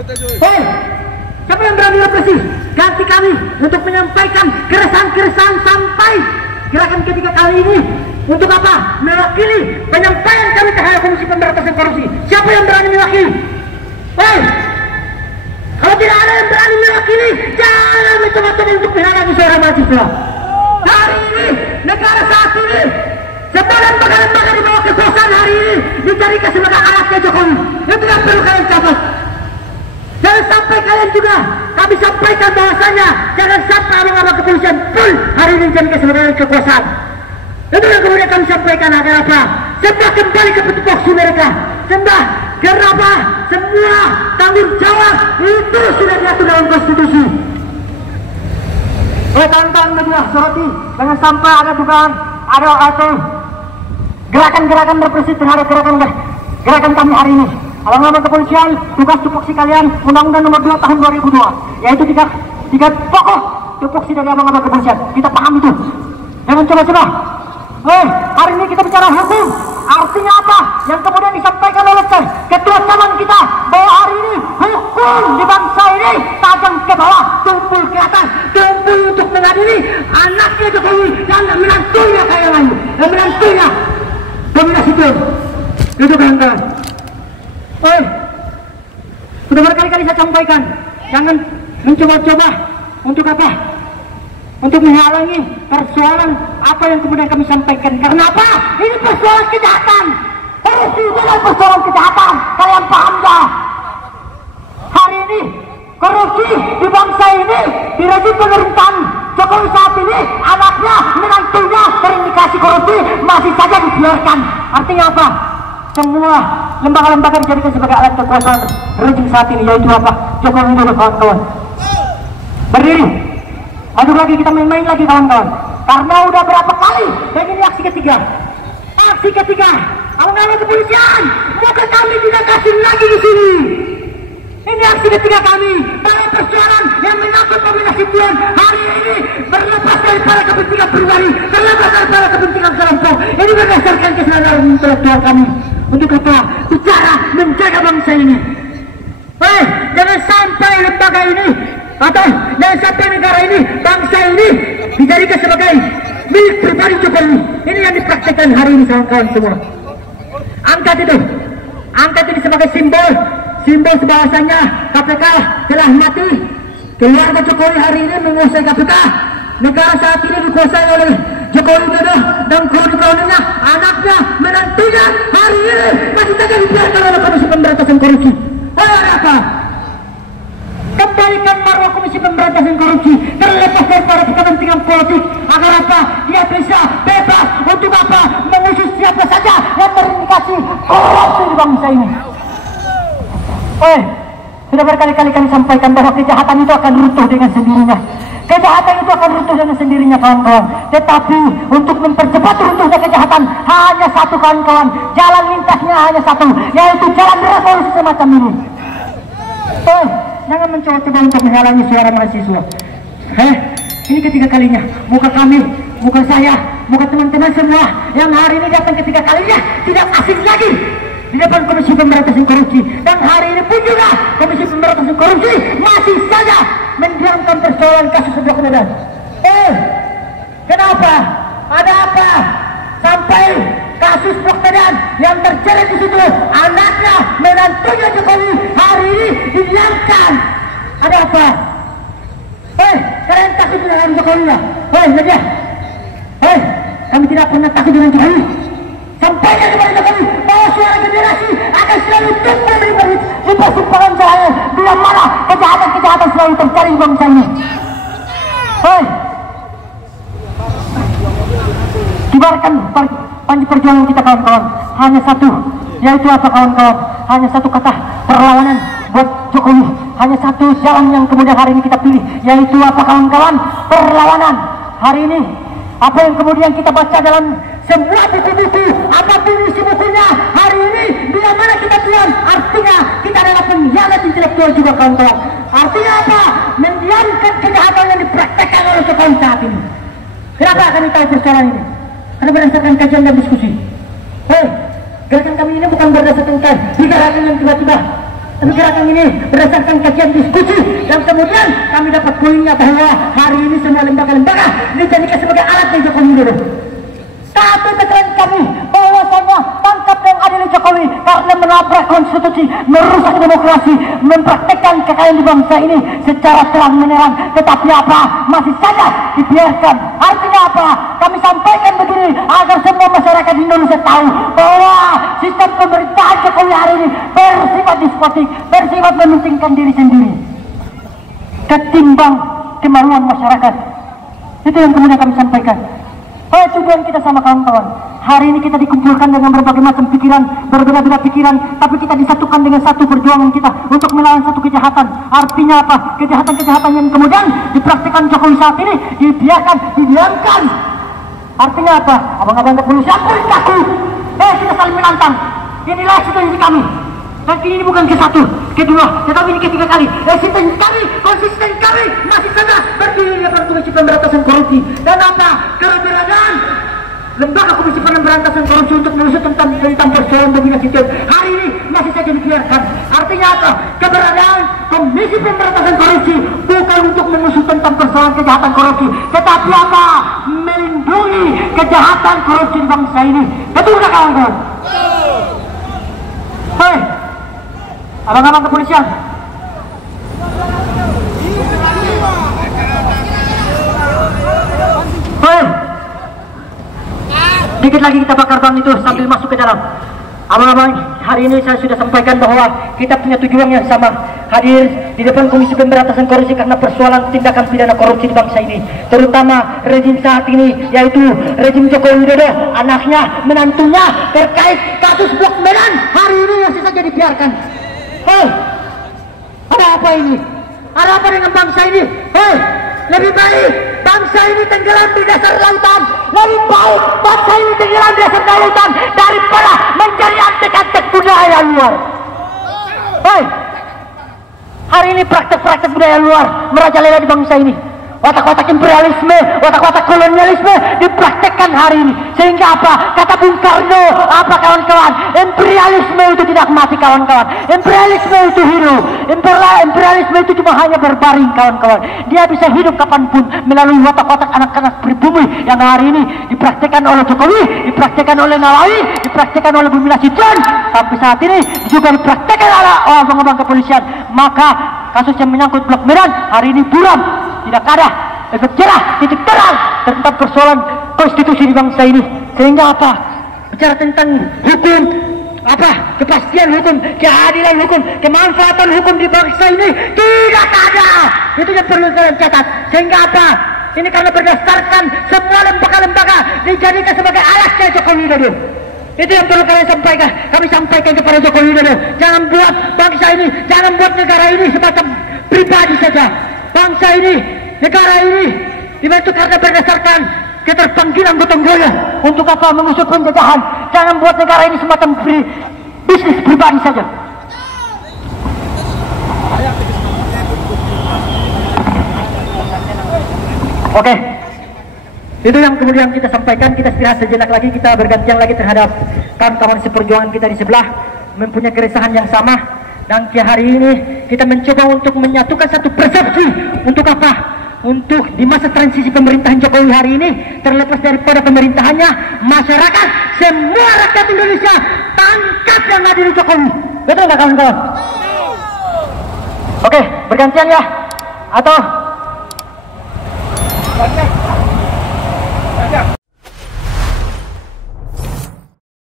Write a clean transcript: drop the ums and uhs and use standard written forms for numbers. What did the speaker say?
Hei, siapa yang berani represi? Ganti kami untuk menyampaikan keresahan-keresahan sampai gerakan ketiga kali ini. Untuk apa? Mewakili penyampaian kami terhadap Komisi Pemberantasan Korupsi. Siapa yang berani mewakili? Hei, kalau tidak ada yang berani mewakili, jangan mencoba-coba untuk menghalangi suara mahasiswa. Hari ini, negara saat ini, sebagian lembaga-lembaga di bawah kekuasaan hari ini dijadikan sebagai alatnya Jokowi. Itu tidak perlu kalian cabut. Jangan sampai kalian juga kami sampaikan bahwasanya jangan sampai abang-abang kepolisian pun hari ini dijadikan sebagai kekuasaan. Itu yang kemudian kami sampaikan agar apa? Sembah kembali ke tupoksi mereka. Sembah gerabah semua tanggung jawab itu sudah diatur dalam konstitusi. Oleh kawan-kawan media soroti, jangan sampai ada dugaan ada atau gerakan-gerakan represi terhadap gerakan kami hari ini. Abang-abang kepolisian, tugas tupoksi kalian Undang-Undang Nomor 2 Tahun 2002, yaitu tiga pokok tupoksi dari abang-abang kepolisian. Kita paham itu. Jangan coba-coba. Hari ini kita bicara hukum. Artinya apa? Yang kemudian disampaikan oleh ketua cabang kita bahwa hari ini hukum di bangsa ini tajam ke bawah, tumpul ke atas, tumpul untuk mengadili anaknya Jokowi dan menantunya kaya lain, dan menantunya dominasi itu. Itu kawan-kawan. Sudah berkali-kali saya sampaikan, jangan mencoba-coba untuk apa? Untuk menghalangi persoalan apa yang kemudian kami sampaikan. Karena apa? Ini persoalan kejahatan. Korupsi itu adalah persoalan kejahatan. Kalian paham gak? Hari ini korupsi di bangsa ini di rezim pemerintahan Jokowi saat ini, anaknya, menantunya terindikasi korupsi masih saja dibiarkan. Artinya apa? Semua lembaga-lembaga dijadikan sebagai alat kekuasaan rezim saat ini, yaitu apa? Jokowi dan kawan-kawan. Berdiri. Aduh lagi kita main-main lagi kawan-kawan. Karena udah berapa kali dan ini aksi ketiga. Aksi ketiga. Kawan-kawan kepolisian, muka kami tidak kasih lagi di sini. Ini aksi ketiga kami dalam persoalan yang menyangkut nominasi Tuhan hari ini berlepas daripada kepentingan pribadi, terlepas daripada kepentingan kelompok. Ini berdasarkan kesadaran intelektual kami. Untuk apa? Bicara menjaga bangsa ini. Jangan sampai lembaga ini atau jangan sampai negara ini, bangsa ini dijadikan sebagai milik pribadi Jokowi. Ini yang dipraktekkan hari ini kawan-kawan semua. Angkat itu sebagai simbol bahwasanya KPK telah mati. Keluarga Jokowi hari ini menguasai KPK. Negara saat ini dikuasai oleh Jokowi Dodo dan kawan-kawannya, anaknya, menantunya hari ini masih saja dibiarkan oleh Komisi Pemberantasan Korupsi. Oleh apa? Kembalikan marwah Komisi Pemberantasan Korupsi terlepas daripada kepentingan politik agar apa? Dia bisa bebas untuk apa? Mengusut siapa saja yang terindikasi korupsi di bangsa ini. Sudah berkali-kali kami sampaikan bahwa kejahatan itu akan runtuh dengan sendirinya. Kejahatan itu akan runtuh dengan sendirinya kawan-kawan. Tetapi untuk mempercepat runtuhnya kejahatan hanya satu kawan-kawan. Jalan lintasnya hanya satu, yaitu jalan revolusi semacam ini. Jangan mencoba-coba untuk menghalangi suara mahasiswa. Ini ketiga kalinya. Muka kami, muka saya, muka teman-teman semua yang hari ini datang ketiga kalinya tidak asing lagi di depan Komisi Pemberantasan Korupsi. Dan hari ini pun juga Komisi Pemberantasan Korupsi masih saja mendiamkan persoalan kasus sebuah kemudian. Kenapa? Ada apa? Sampai kasus Pokmedan yang terjerat di situ, anaknya, menantunya Jokowi hari ini didiamkan. Ada apa? Kalian takut dengan Jokowi ya? Media. Kami tidak pernah takut dengan Jokowi. Sampaikan kepada Jokowi bahwa suara generasi akan selalu tumbuh di persimpangan jalan bila mana kejahatan-kejahatan selalu terjadi di bangsa ini. Kibarkan panji perjuangan kita kawan-kawan. Hanya satu, yaitu apa kawan-kawan? Hanya satu kata perlawanan buat Jokowi. Hanya satu jalan yang kemudian hari ini kita pilih, yaitu apa kawan-kawan? Perlawanan. Hari ini apa yang kemudian kita baca dalam semua buku-buku, apapun isi bukunya hari ini, bila mana kita tuan, artinya kita adalah pengkhianat intelektual juga kawan-kawan. Artinya apa? Mendiamkan kejahatan yang dipraktekkan oleh Jokowi saat ini. Kenapa kami tahu persoalan ini? Karena berdasarkan kajian dan diskusi. Gerakan kami ini bukan berdasarkan digarakan yang tiba-tiba. Tapi gerakan ini berdasarkan kajian diskusi dan kemudian kami dapat poinnya bahwa hari ini semua lembaga-lembaga dijadikan sebagai alat dari Jokowi Widodo. Satu keterangan kami bahwasanya tangkap dan adil Jokowi karena menabrak konstitusi, merusak demokrasi, mempraktekkan kekayaan di bangsa ini secara terang menerang. Tetapi apa? Masih saja dibiarkan. Artinya apa? Kami sampaikan begini agar semua masyarakat Indonesia tahu bahwa sistem pemerintahan Jokowi hari ini bersifat despotik, bersifat mementingkan diri sendiri ketimbang kemaluan masyarakat. Itu yang kemudian kami sampaikan. Tujuan kita sama kawan-kawan. Hari ini kita dikumpulkan dengan berbagai macam pikiran, berbeda-beda pikiran, tapi kita disatukan dengan satu perjuangan kita untuk melawan satu kejahatan. Artinya apa? Kejahatan-kejahatan yang kemudian dipraktikkan Jokowi saat ini dibiarkan, didiamkan. Artinya apa? Abang-abang kepolisian pun takut. Kita saling menantang. Inilah situasi kami. Dan ini bukan ke satu, kedua, tetapi ini ketiga kali. Eksistensi kami, konsisten kami masih saja berdiri di depan Komisi Pemberantasan Korupsi. Dan apa? Keberadaan lembaga Komisi Pemberantasan Korupsi untuk mengusut tentang persoalan dominasi itu hari ini masih saja dibiarkan. Artinya apa? Keberadaan Komisi Pemberantasan Korupsi bukan untuk mengusut tentang persoalan kejahatan korupsi, tetapi apa? Melindungi kejahatan korupsi di bangsa ini. Betul nggak kawan-kawan? Hei, abang-abang kepolisian, hei, dikit lagi kita bakar ban itu sambil masuk ke dalam. Abang-abang, hari ini saya sudah sampaikan bahwa kita punya tujuan yang sama, hadir di depan Komisi Pemberantasan Korupsi karena persoalan tindakan pidana korupsi di bangsa ini, terutama rejim saat ini, yaitu rejim Jokowi Widodo, anaknya, menantunya terkait kasus Blok Medan hari ini masih saja dibiarkan. Hei, ada apa ini? Ada apa dengan bangsa ini? Hei, lebih baik bangsa ini tenggelam di dasar lautan. Lebih baik bangsa ini tenggelam di dasar lautan daripada mencari antek-antek budaya luar. Hei, hari ini praktek-praktek budaya luar merajalela di bangsa ini. Watak-watak imperialisme, watak-watak kolonialisme dipraktekkan hari ini. Sehingga apa? Kata Bung Karno, apa kawan-kawan? Imperialisme itu tidak mati kawan-kawan. Imperialisme itu hidup. Imperialisme itu cuma hanya berbaring kawan-kawan. Dia bisa hidup kapanpun melalui watak-watak anak-anak pribumi yang hari ini dipraktekkan oleh Jokowi, dipraktekkan oleh Nawawi, dipraktekkan oleh Bumi Nasution. Sampai saat ini juga dipraktekkan oleh abang-abang kepolisian. Maka kasus yang menyangkut Blok Medan hari ini buram. Tidak ada efek jerah, titik terang tentang persoalan konstitusi di bangsa ini. Sehingga apa? Bicara tentang hukum, apa? Kepastian hukum, keadilan hukum, kemanfaatan hukum di bangsa ini tidak ada. Itu yang perlu kalian catat. Sehingga apa? Ini karena berdasarkan semua lembaga-lembaga dijadikan sebagai alat Jokowi Widodo. Itu yang perlu kalian sampaikan. Kami sampaikan kepada Jokowi Widodo, jangan buat bangsa ini, jangan buat negara ini semacam pribadi saja. Bangsa ini, negara ini dibentuk karena berdasarkan keterpanggilan gotong royong. Untuk apa? Mengusut penjajahan. Jangan buat negara ini semacam bisnis pribadi saja. Oke, itu yang kemudian kita sampaikan. Kita istirahat sejenak lagi, kita bergantian lagi terhadap kawan-kawan seperjuangan kita di sebelah, mempunyai keresahan yang sama. Dan hari ini kita mencoba untuk menyatukan satu persepsi. Untuk apa? Untuk di masa transisi pemerintahan Jokowi hari ini, terlepas daripada pemerintahannya, masyarakat, semua rakyat Indonesia tangkap yang ada di Jokowi. Betul nggak kawan-kawan? Oke, bergantian ya? Atau